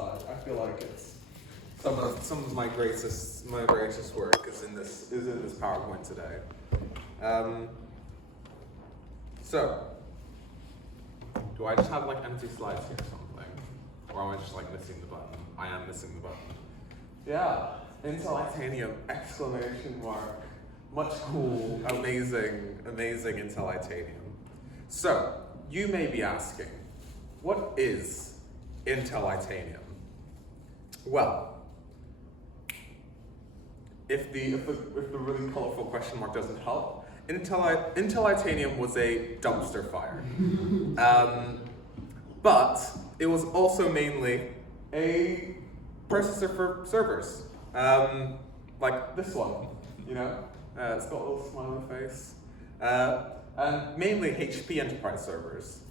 side. I feel like it's some of my greatest work is in this PowerPoint today. So, do I just have like empty slides here or something? Or am I just like missing the button? I am missing the button. Yeah, Intel Titanium, exclamation mark. Much cool, amazing Intel Titanium. So, you may be asking, what is Intel Titanium? Well, if the really colorful question mark doesn't help, Intel Titanium was a dumpster fire. But it was also mainly a processor for servers. Like this one, you know? It's got a little smiley face. And mainly HP enterprise servers.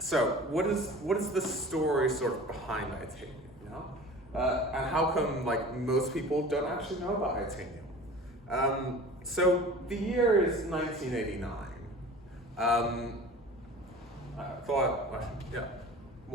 So what is the story sort of behind Titanium, you know? And how come like most people don't actually know about Titanium? So the year is 1989.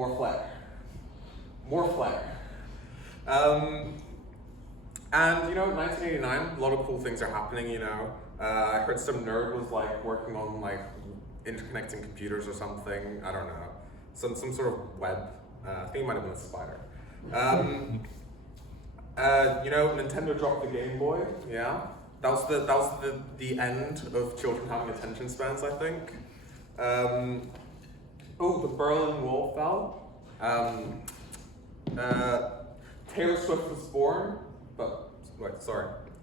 More flair. And you know, 1989, a lot of cool things are happening. You know, I heard some nerd was like working on like interconnecting computers or something. I don't know, some sort of web. I think it might have been a spider. You know, Nintendo dropped the Game Boy. Yeah, that was the end of children having attention spans, I think. The Berlin Wall fell. Taylor Swift was born.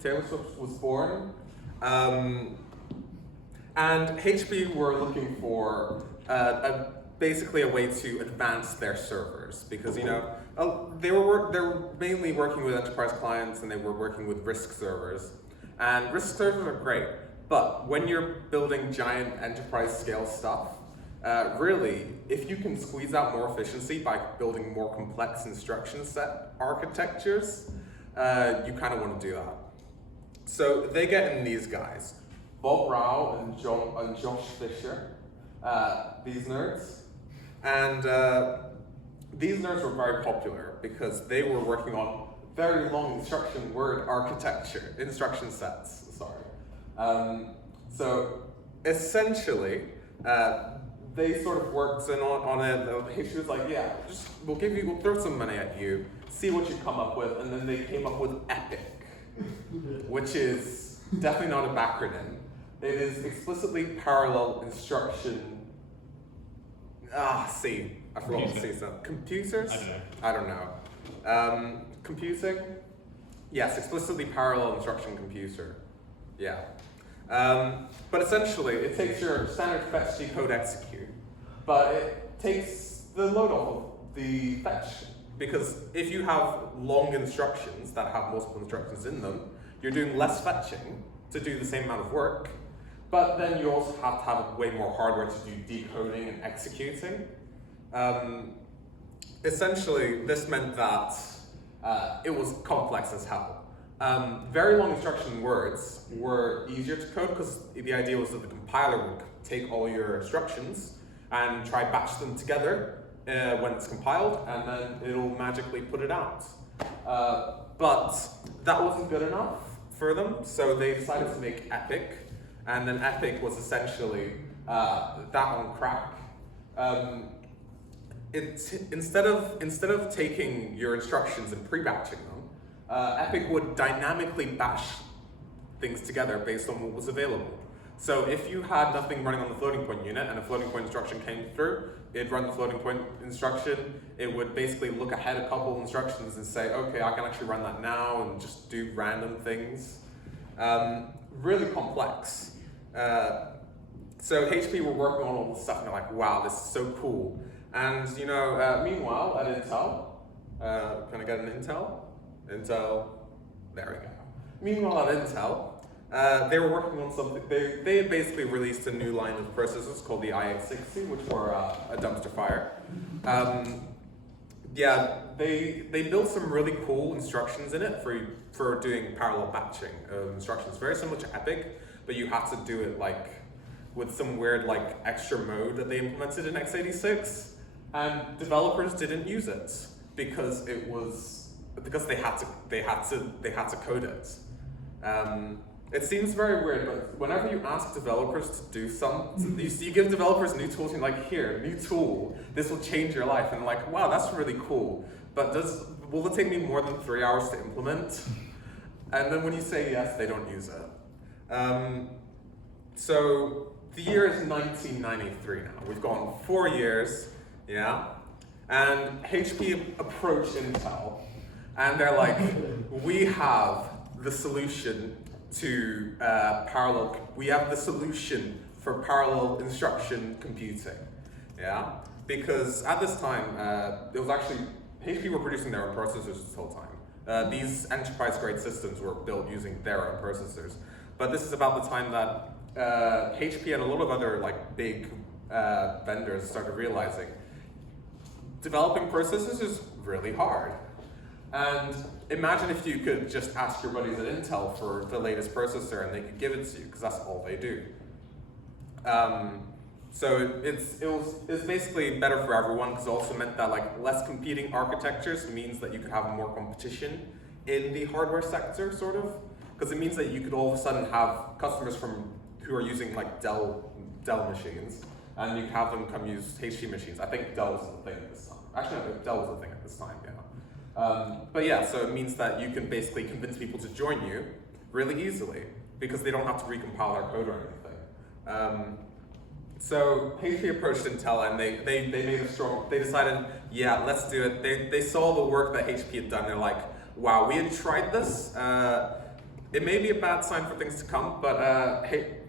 Taylor Swift was born. And HP were looking for basically a way to advance their servers because you know they were mainly working with enterprise clients and they were working with RISC servers. And RISC servers are great, but when you're building giant enterprise scale stuff, really, if you can squeeze out more efficiency by building more complex instruction set architectures, you kind of want to do that. So they get in these guys, Bob Rao and Josh Fisher, these nerds. And these nerds were very popular because they were working on very long instruction sets, so essentially, they sort of worked on it. HP was like, yeah, we'll throw some money at you, see what you come up with, and then they came up with EPIC, which is definitely not a backronym. It is explicitly parallel instruction. I forgot to say something. Computers? I don't know. Computing? Yes, explicitly parallel instruction computer. Yeah. But essentially, it takes your standard fetch, decode, execute, but it takes the load off of the fetch. Because if you have long instructions that have multiple instructions in them, you're doing less fetching to do the same amount of work, but then you also have to have way more hardware to do decoding and executing. Essentially, this meant that it was complex as hell. Very long instruction words were easier to code because the idea was that the compiler would take all your instructions and try batch them together when it's compiled, and then it'll magically put it out. But that wasn't good enough for them, so they decided to make EPIC, and then EPIC was essentially that on crack. Instead of taking your instructions and pre-batching them, EPIC would dynamically batch things together based on what was available. So if you had nothing running on the floating point unit and a floating point instruction came through, it'd run the floating point instruction. It would basically look ahead a couple of instructions and say, okay, I can actually run that now and just do random things. Really complex. So HP were working on all this stuff and they're like, wow, this is so cool. And you know, meanwhile at Intel, can I get an Intel? Intel, there we go. Meanwhile at Intel, they were working on something, they had basically released a new line of processors called the i860, which were a dumpster fire. They built some really cool instructions in it for doing parallel batching of instructions, very similar to EPIC, but you had to do it like with some weird like extra mode that they implemented in x86. and developers didn't use it because they had to code it. It seems very weird, but whenever you ask developers to do you give developers new tools, and you're like, here, new tool, this will change your life, and they're like, wow, that's really cool, but will it take me more than 3 hours to implement? And then when you say yes, they don't use it. So the year is 1993 now. We've gone 4 years, yeah? And HP approached Intel, and they're like, we have the solution to we have the solution for parallel instruction computing, yeah? Because at this time, it was actually, HP were producing their own processors this whole time. These enterprise-grade systems were built using their own processors. But this is about the time that HP and a lot of other big vendors started realizing developing processors is really hard. And imagine if you could just ask your buddies at Intel for the latest processor and they could give it to you, because that's all they do. So it was basically better for everyone, because it also meant that less competing architectures means that you could have more competition in the hardware sector, sort of. Because it means that you could all of a sudden have customers who are using Dell machines, and you have them come use HP machines. I think Dell was the thing at this time. Actually, no, Dell was the thing at this time, yeah. But yeah, so it means that you can basically convince people to join you really easily, because they don't have to recompile their code or anything. So HP approached Intel, and they decided, yeah, let's do it. They saw the work that HP had done. They're like, wow, we had tried this. It may be a bad sign for things to come, but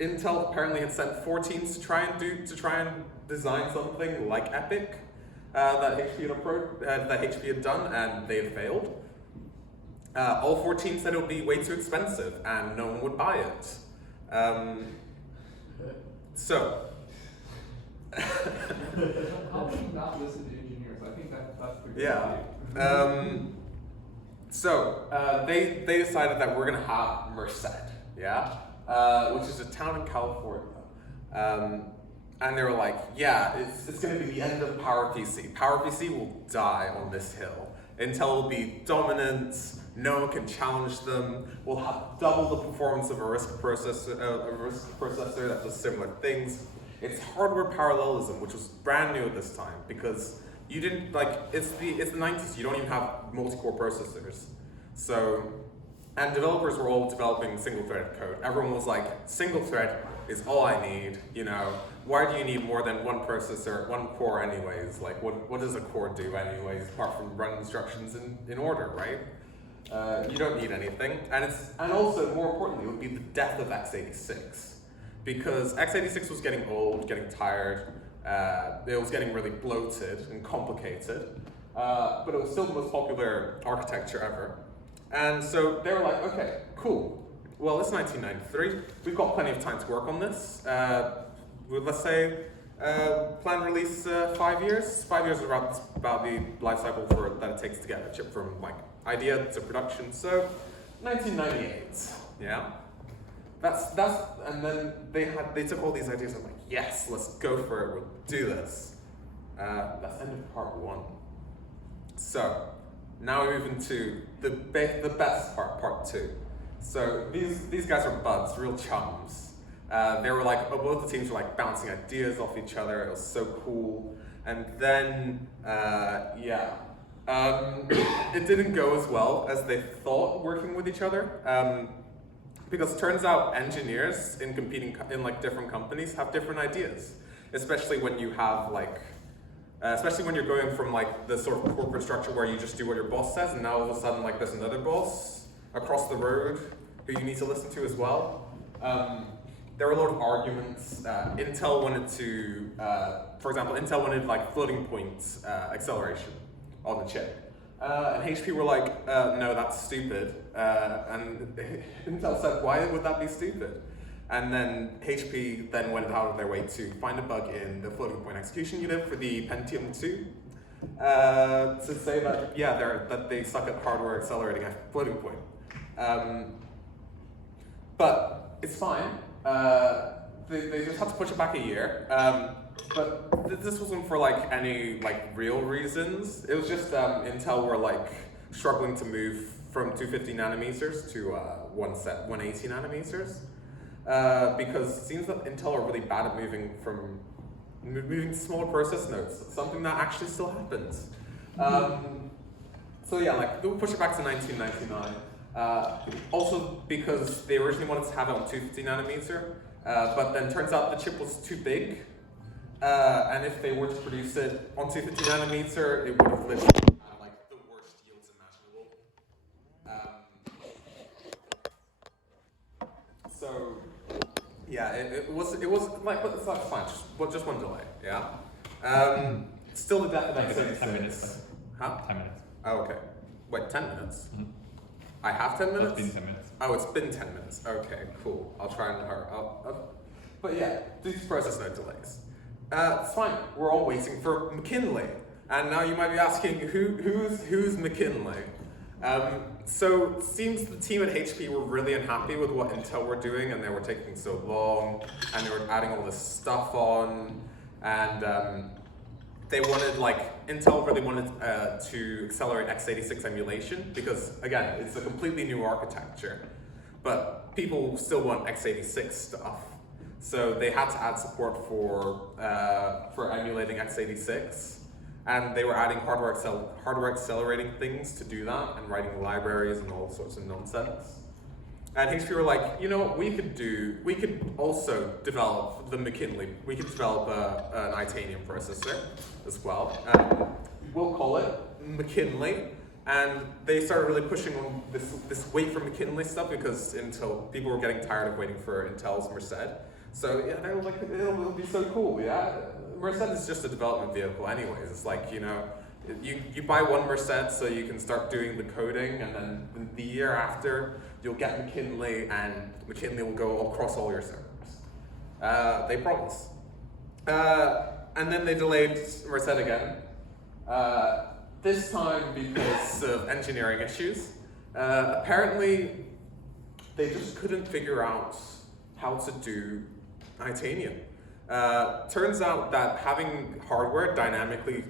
Intel apparently had sent 4 teams to try and design something like EPIC that HP had done, and they had failed. All 4 teams said it would be way too expensive, and no one would buy it. So. How can you not listen to engineers? I think that's the good idea. So they decided that we're gonna have Merced, yeah, which is a town in California, and they were like, yeah, it's gonna be the end of PowerPC. PowerPC will die on this hill. Intel will be dominant. No one can challenge them. We'll have double the performance of a RISC processor that does similar things. It's hardware parallelism, which was brand new at this time, because you didn't it's the 90s. You don't even have multi-core processors. So, and developers were all developing single-threaded code. Everyone was like, single thread is all I need. You know, why do you need more than one processor, one core, anyways? What does a core do, anyways, apart from run instructions in order, right? You don't need anything, and also more importantly, it would be the death of x86. Because x86 was getting old, getting tired, it was getting really bloated and complicated, but it was still the most popular architecture ever. And so they were like, okay, cool. Well, it's 1993. We've got plenty of time to work on this. Let's say plan release 5 years. 5 years is about the life cycle that it takes to get a chip from idea to production. So 1998, yeah. And then they took all these ideas and yes, let's go for it, we'll do this. That's the end of part 1. So now we move into the best part 2. So these guys are buds, real chums. They were both the teams were bouncing ideas off each other. It was so cool. And then it didn't go as well as they thought working with each other. Because it turns out engineers in different companies have different ideas, especially when you have especially when you're going from the sort of corporate structure where you just do what your boss says, and now all of a sudden there's another boss across the road who you need to listen to as well. There were a lot of arguments. Intel wanted to, for example, Intel wanted floating point acceleration on the chip. And HP were like, no, that's stupid. And Intel said, why would that be stupid? And then HP then went out of their way to find a bug in the floating point execution unit for the Pentium 2 to say that, that they suck at hardware accelerating at floating point. But it's fine. They just had to push it back a year. but this wasn't for like any like real reasons. It was just Intel were like struggling to move from 250 nanometers to 180 nanometers because it seems that Intel are really bad at moving to smaller process nodes. Something that actually still happens. So yeah, like we'll push it back to 1999. Also because they originally wanted to have it on 250 nanometer, but then turns out the chip was too big. And if they were to produce it on 250 nanometer, it would have literally had like the worst yields imaginable. So yeah, it was like, but that's fine. Just one delay. Yeah. Still the death of x86. 10 minutes. Huh? 10 minutes. Oh, okay. Wait, 10 minutes? Mm-hmm. I have 10 minutes? It's been 10 minutes. Oh, it's been 10 minutes. Okay, cool. I'll try and hurry. But yeah, these process node delays. It's fine. We're all waiting for McKinley. And now you might be asking, who's McKinley? So it seems the team at HP were really unhappy with what Intel were doing, and they were taking so long, and they were adding all this stuff on, and they wanted, like, Intel really wanted to accelerate x86 emulation because, again, it's a completely new architecture, but people still want x86 stuff. So they had to add support for emulating x86, and they were adding hardware accelerating things to do that, and writing libraries and all sorts of nonsense. And HP were like, you know what we could also develop the McKinley. We could develop an Itanium processor as well. We'll call it McKinley. And they started really pushing on this wait for McKinley stuff because people were getting tired of waiting for Intel's Merced. So yeah, they were like, it'll be so cool, yeah? Merced is just a development vehicle anyways. It's like, you know, you buy one Merced so you can start doing the coding, and then the year after, you'll get McKinley, and McKinley will go across all your servers. They promise. And then they delayed Merced again. This time because of engineering issues. Apparently, they just couldn't figure out how to do Itanium. Turns out that having hardware dynamically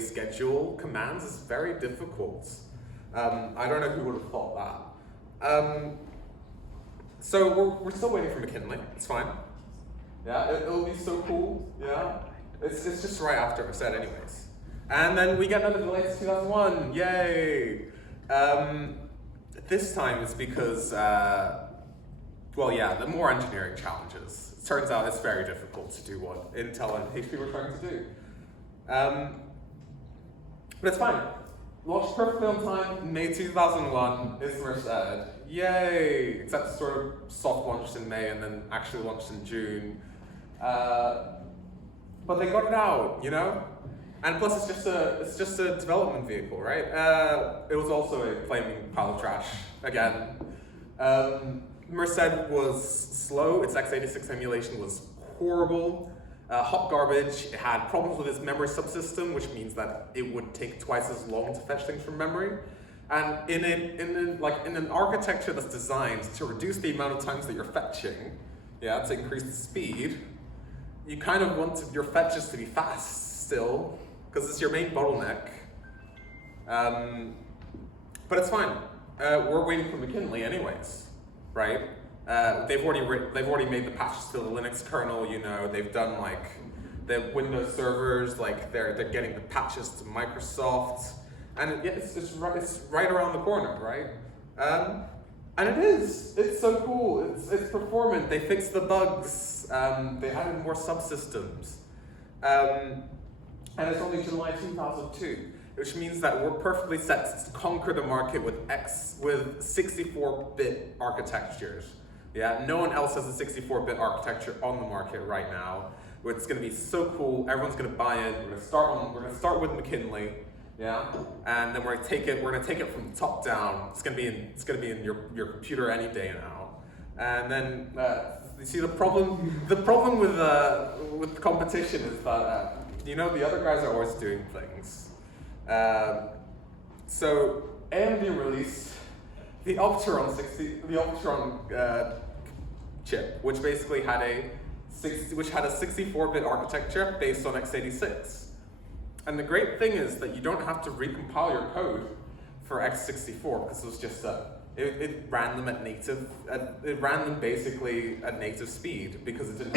schedule commands is very difficult. I don't know who would have thought that. So we're still waiting for McKinley. It's fine. Yeah, it'll be so cool. Yeah, it's just right after Merced anyways. And then we get another delay to 2001. Yay! This time it's because, well, yeah, the more engineering challenges. It turns out it's very difficult to do what Intel and HP were trying to do. But it's fine. Launched perfectly on time, May 2001 is Merced. Yay! Except sort of soft launched in May and then actually launched in June. But they got it out, you know? And plus it's just a development vehicle, right? It was also a flaming pile of trash, again. Merced was slow, its x86 emulation was horrible. Hot garbage. It had problems with its memory subsystem, which means that it would take twice as long to fetch things from memory. And in an architecture that's designed to reduce the amount of times that you're fetching, yeah, to increase the speed, you kind of want your fetches to be fast still, because it's your main bottleneck. But it's fine. We're waiting for McKinley anyways, right? They've already made the patches to the Linux kernel. You know, they've done like the Windows servers. Like they're getting the patches to Microsoft, and yeah, it's right around the corner, right? And it's so cool. It's performant. They fixed the bugs. They added more subsystems, and it's only July 2002. Which means that we're perfectly set to conquer the market with 64-bit architectures. Yeah, no one else has a 64-bit architecture on the market right now. It's going to be so cool. Everyone's going to buy it. We're going to start with McKinley, yeah, and then we're going to take it from the top down. It's going to be in your computer any day now. And then you see the problem with the competition is that you know the other guys are always doing things. So AMD released the Opteron chip, which basically had a which had a 64-bit architecture based on x86. And the great thing is that you don't have to recompile your code for x64 because it was just it ran them at native. It ran them basically at native speed because it didn't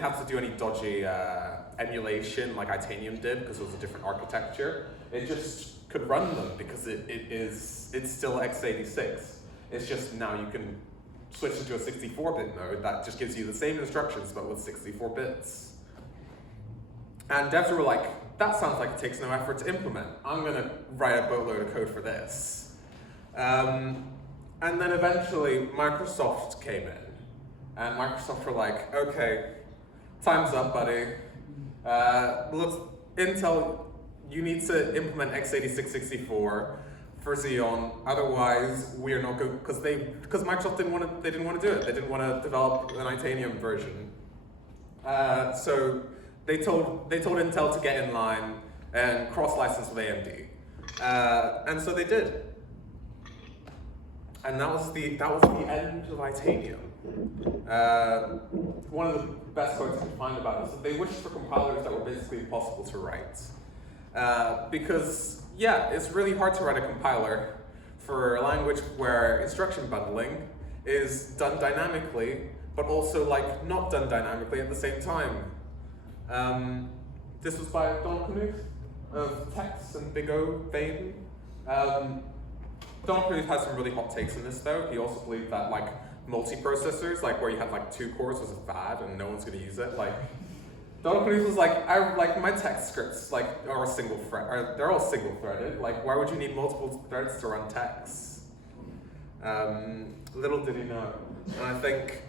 have to do any dodgy emulation like Itanium did because it was a different architecture. It just could run them because it's still x86. It's just now you can switch into a 64-bit mode that just gives you the same instructions but with 64 bits. And devs were like, that sounds like it takes no effort to implement. I'm gonna write a boatload of code for this. And then eventually Microsoft came in, and Microsoft were like, okay, time's up, buddy. Intel, you need to implement x86-64 for Xeon, otherwise we are not going, because Microsoft didn't want to do it. They didn't want to develop an Itanium version. So they told Intel to get in line and cross-license with AMD, and so they did. And that was the end of Itanium. One of the best quotes I could find about it is that they wished for compilers that were basically impossible to write, because yeah, it's really hard to write a compiler for a language where instruction bundling is done dynamically, but also like not done dynamically at the same time. This was by Don Knuth of Tex and Big O fame. Don Knuth has some really hot takes in this though. He also believed that like multiprocessors, like where you had like 2 cores, was a fad and no one's gonna use it. Like Don Knuth was like, my text scripts like are single thread, they're all single threaded. Like why would you need multiple threads to run text? Little did he know. And I think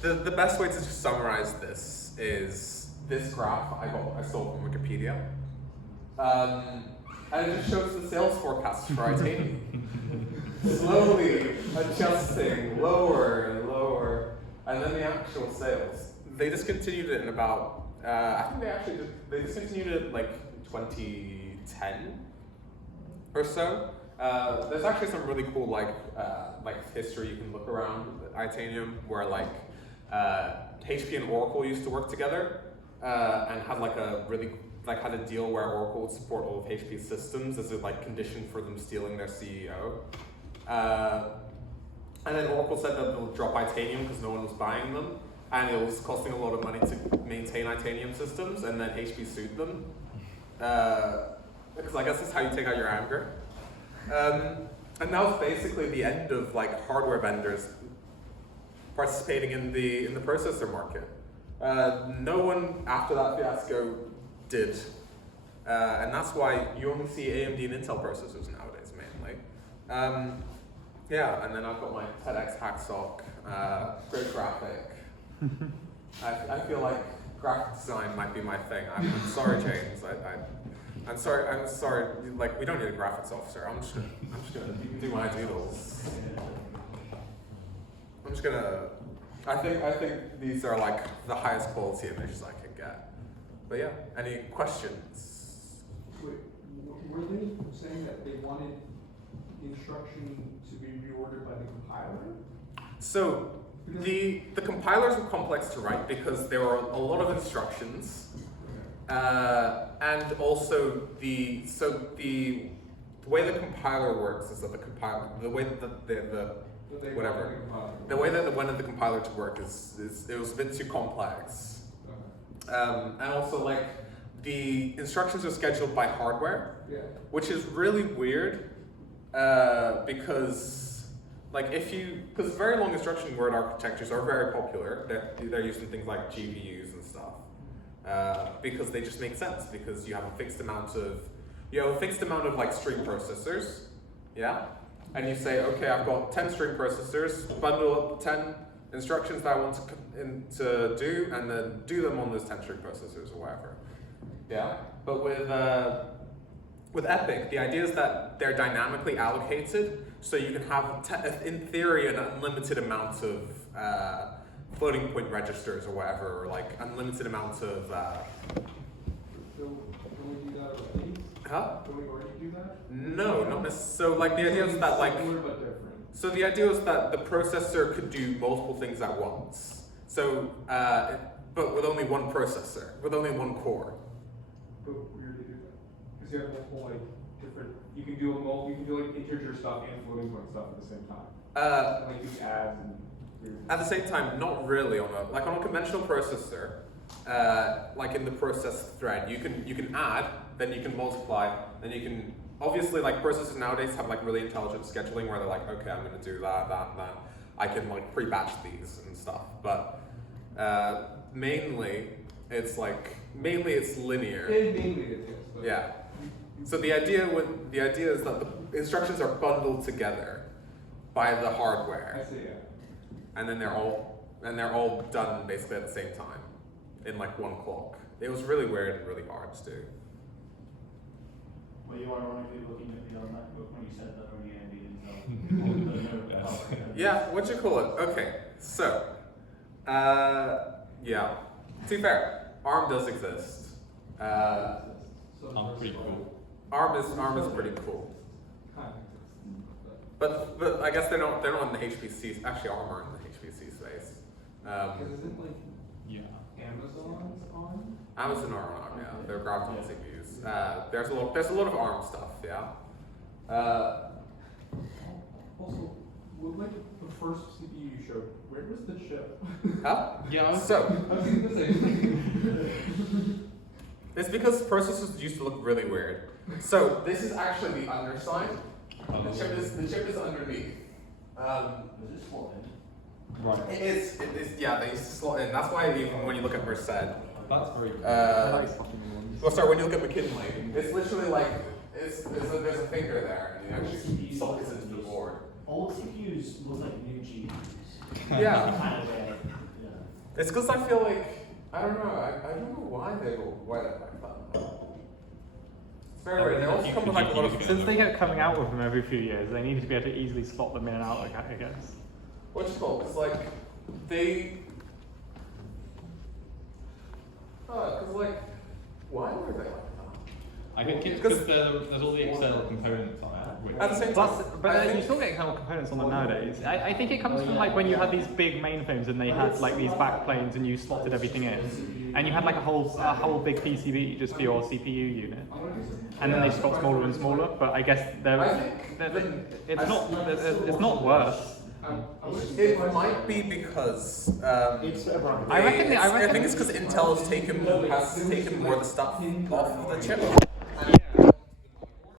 the best way to just summarize this is this graph I stole from Wikipedia. And it just shows the sales forecasts for Itanium. Slowly adjusting lower and lower, and then the actual sales. They discontinued it in about, I think they discontinued it like 2010 or so. There's actually some really cool like history you can look around Itanium where like HP and Oracle used to work together and had like had a deal where Oracle would support all of HP's systems as a like condition for them stealing their CEO. And then Oracle said that they'll drop Itanium because no one was buying them, and it was costing a lot of money to maintain Itanium systems, and then HP sued them. Because I guess that's how you take out your anger. And that was basically the end of like hardware vendors participating in the processor market. No one after that fiasco did. And that's why you only see AMD and Intel processors nowadays, mainly. Yeah, and then I've got my TEDx Hacksock, great graphic. I feel like graphic design might be my thing. I'm sorry, James. I'm sorry. Like, we don't need a graphics officer. I'm just gonna do my doodles. I'm just gonna. I think these are like the highest quality images I can get. But yeah, any questions? Wait, were they saying that they wanted the instruction to be reordered by the compiler? So the compilers are complex to write because there are a lot of instructions, and also the way the compiler works is that the way that they wanted the compiler to work is it was a bit too complex. And also like the instructions are scheduled by hardware, which is really weird because because very long instruction word architectures are very popular. They're used in things like GPUs and stuff because they just make sense because you have a fixed amount of like string processors, yeah. And you say, okay, I've got 10 string processors, bundle up 10 instructions that I want to do, and then do them on those 10 string processors or whatever. Yeah, but with Epic, the idea is that they're dynamically allocated, so you can have, in theory, an unlimited amount of floating point registers or whatever, or like unlimited amounts of. Can we do that already? Huh? Can we already do that? No, not necessarily. So like the idea is that like. Similar but different. So the idea is that the processor could do multiple things at once. So, but with only one processor, with only one core. But where do they do that? Because you have multiple like different. You can do like integer stuff and floating point stuff at the same time. And, like do adds and. At the same time, not really on a conventional processor. Like in the process thread, you can add, then you can multiply, then you can obviously like processors nowadays have like really intelligent scheduling where they're like, okay, I'm gonna do that. I can like pre-batch these and stuff, but mainly it's linear. Mainly it is. But Yeah. So the idea is that the instructions are bundled together by the hardware, I see. Yeah. and then they're all done basically at the same time in like one clock. It was really weird and really hard to do. Were you ironically looking at the other MacBook when you said that only AMD Intel? Yeah, what you call it? Okay, so, yeah. To be fair, ARM does exist. I'm pretty cool. ARM is pretty cool. Kind of. But I guess they're not in the HPC. Actually, ARM are in the HPC space. Because isn't like Yeah. Amazon's on? Amazon are on ARM, yeah. They're Graviton CPUs. There's a lot of ARM stuff, yeah. Also, with like the first CPU you showed, where was the chip? Huh? Yeah. So I was thinking the same thing. it's because processors used to look really weird. So this is actually the underside. The chip is underneath. Was it slotted? Right. It is. Yeah, they slot in. That's why even when you look at Merced, That's very cool. well, sorry, when you look at McKinley, it's literally like there's a finger there, and it actually sockets into the board. Old CPUs look like new GPUs. Yeah. Kind of way. Yeah. It's because I feel like I don't know. I don't know why they're like that. It's very weird. They also come with like a lot of. Since they kept coming out with them every few years, they need to be able to easily slot them in and out, I guess. What's it called? It's like they. Because like, why were they like that? I think it's because there's all the external components on it. At the same time, But you still get external components on them nowadays. I think it comes from like when you had these big mainframes and they had like these backplanes and you slotted everything in, and you had like a whole big PCB just for your CPU unit, and then they just got smaller and smaller. But I guess it's not worse. It might be because I reckon I think it's because Intel has taken more of the stuff off of the chip.